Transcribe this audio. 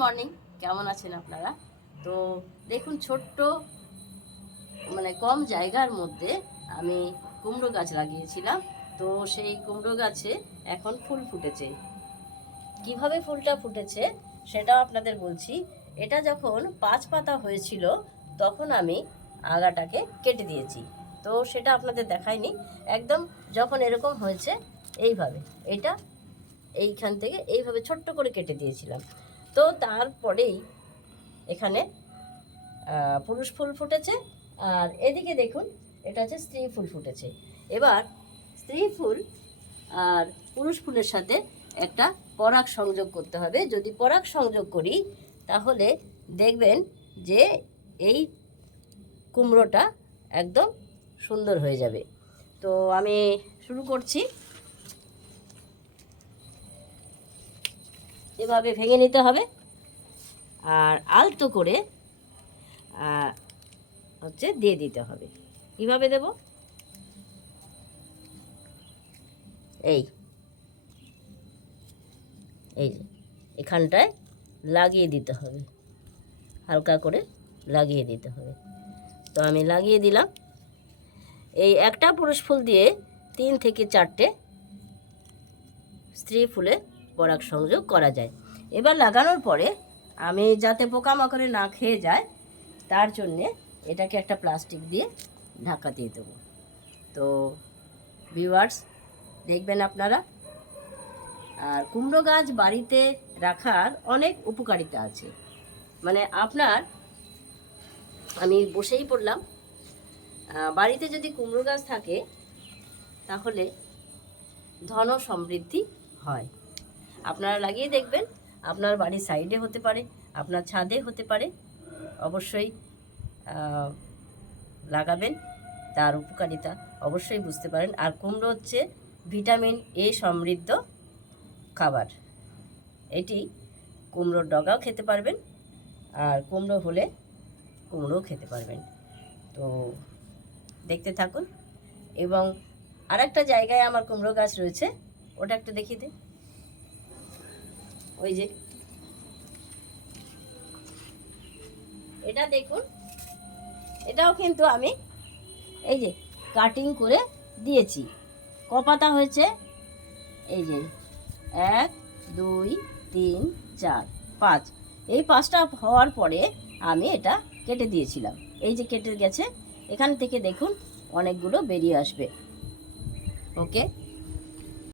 Morning, কেমন আছেন আপনারা? তো দেখুন, ছোট্ট কম জায়গার মধ্যে আমি কুমড়ো গাছ লাগিয়েছিলাম। তো সেই কুমড়ো গাছে এখন ফুল ফুটেছে। কিভাবে ফুলটা ফুটেছে সেটাও আপনাদের বলছি। এটা যখন 5 পাতা হয়েছিল তখন আমি আগাটাকে কেটে দিয়েছি। তো সেটা আপনাদের দেখাইনি। একদম যখন এরকম হয়েছে এইভাবে, এটা এইখান থেকে এইভাবে ছোট্ট করে কেটে দিয়েছিলাম। তো তারপরেই এখানে পুরুষ ফুল ফুটেছে, আর এদিকে দেখুন এটা হচ্ছে স্ত্রী ফুল ফুটেছে। এবার স্ত্রী ফুল আর পুরুষ ফুলের সাথে একটা পরাগ সংযোগ করতে হবে। যদি পরাগ সংযোগ করি তাহলে দেখবেন যে এই কুমড়োটা একদম সুন্দর হয়ে যাবে। তো আমি শুরু করছি। এভাবে ভেঙে নিতে হবে আর আলতো করে দিয়ে দিতে হবে। কিভাবে দেব? এই এই যে এখানটায় লাগিয়ে দিতে হবে, হালকা করে লাগিয়ে দিতে হবে। তো আমি লাগিয়ে দিলাম। এই একটা পুরুষ ফুল দিয়ে 3 থেকে 4টে স্ত্রী ফুলে পরাগ সংযোগ করা যায়। এবার লাগানোর পরে আমি যাতে পোকামাকড়ে না খেয়ে যায় তার জন্যে এটাকে একটা প্লাস্টিক দিয়ে ঢাকা দিয়ে দেবো। তো ভিউয়ার্স, দেখবেন আপনারা। আর কুমড়ো গাছ বাড়িতে রাখার অনেক উপকারিতা আছে। আমি বসেই পড়লাম, বাড়িতে যদি কুমড়ো গাছ থাকে তাহলে ধন সমৃদ্ধি হয়। আপনারা লাগিয়ে দেখবেন। আপনার বাড়ির সাইডে হতে পারে, আপনার ছাদে হতে পারে। অবশ্যই লাগাবেন, তার উপকারিতা অবশ্যই বুঝতে পারেন। আর কুমড়ো হচ্ছে ভিটামিন এ সমৃদ্ধ খাবার। এটি কুমড়োর ডগাও খেতে পারবেন, আর কুমড়ো হলে কুমড়োও খেতে পারবেন। তো দেখতে থাকুন। এবং আর একটা জায়গায় আমার কুমড়ো গাছ রয়েছে, ওটা একটু দেখিয়ে দে। ওই যে এটা দেখুন, এটাও কিন্তু আমি এই যে কাটিং করে দিয়েছি। ক পাতা হয়েছে? এই যে 1 2 3 4 5। এই 5টা হওয়ার পরে আমি এটা কেটে দিয়েছিলাম। এই যে কেটে গেছে, এখান থেকে দেখুন অনেকগুলো বেরিয়ে আসবে। ওকে।